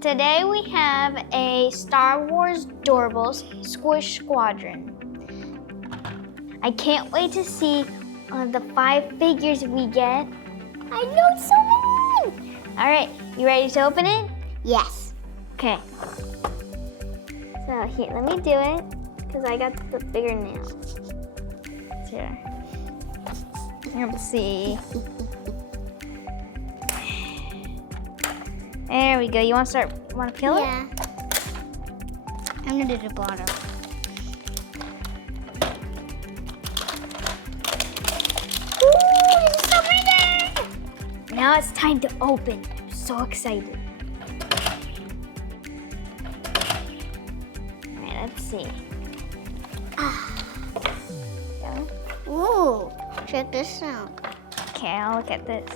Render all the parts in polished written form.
Today we have a Star Wars Doorables Squish Squadron. I can't wait to see the 5 figures we get. I know so many! All right, you ready to open it? Yes. Okay. So here, let me do it, because I got the bigger nail. Here. Let's see. There we go. You want to peel it? Yeah. I'm gonna do the bottom. Ooh, there's so many! Now it's time to open. I'm so excited. All right, let's see. Go. Ooh, check this out. Okay, I'll look at this.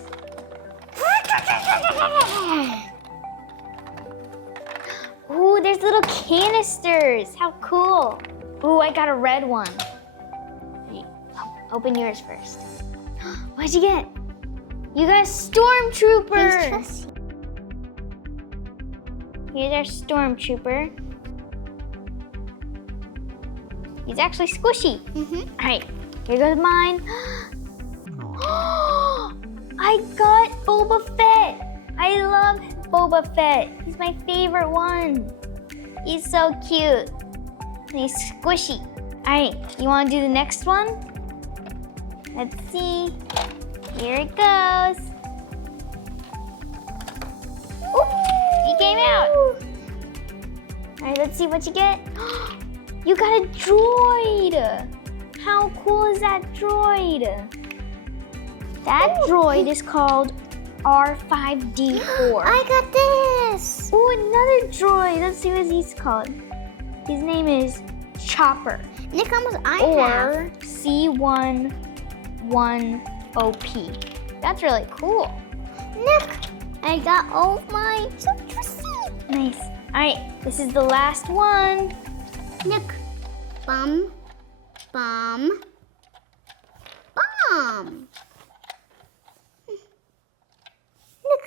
Ooh, there's little canisters. How cool. Ooh, I got a red one. Hey, open yours first. What'd you get? You got a stormtrooper. Here's our stormtrooper. He's actually squishy. All right, here goes mine. I got Boba Fett. I love Boba Fett. He's my favorite one. He's so cute. And he's squishy. All right, you want to do the next one? Let's see. Here it goes. Ooh, he came out. All right, let's see what you get. You got a droid. How cool is that droid? That droid is called R5D4. I got this. Ooh, another droid. Let's see what he's called. His name is Chopper. Look how much I have. Or C11OP. That's really cool. Look, I got all of mine. So Nice. All right, this is the last one. look, bum, bum, bum. Look,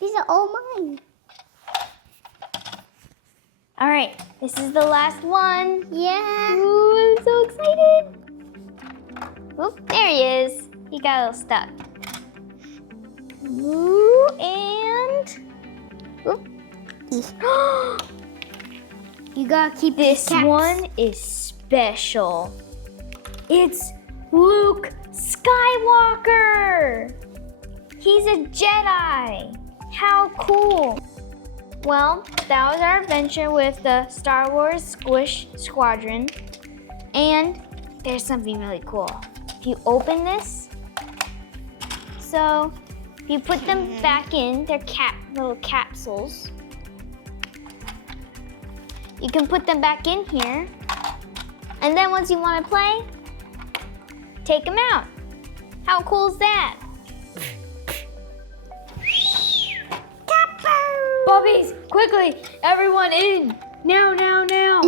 these are all mine. All right, this is the last one. Yeah. Ooh, I'm so excited. Oop, there he is. He got a little stuck. Ooh, and oop. You gotta keep This caps. one is special. It's Luke Skywalker. He's a Jedi. How cool. Well, that was our adventure with the Star Wars Squish Squadron. And there's something really cool. If you open this, so if you put them back in, they're little capsules. You can put them back in here. And then once you want to play, take them out. How cool is that? Bobbies, quickly, everyone in. Now, now, now.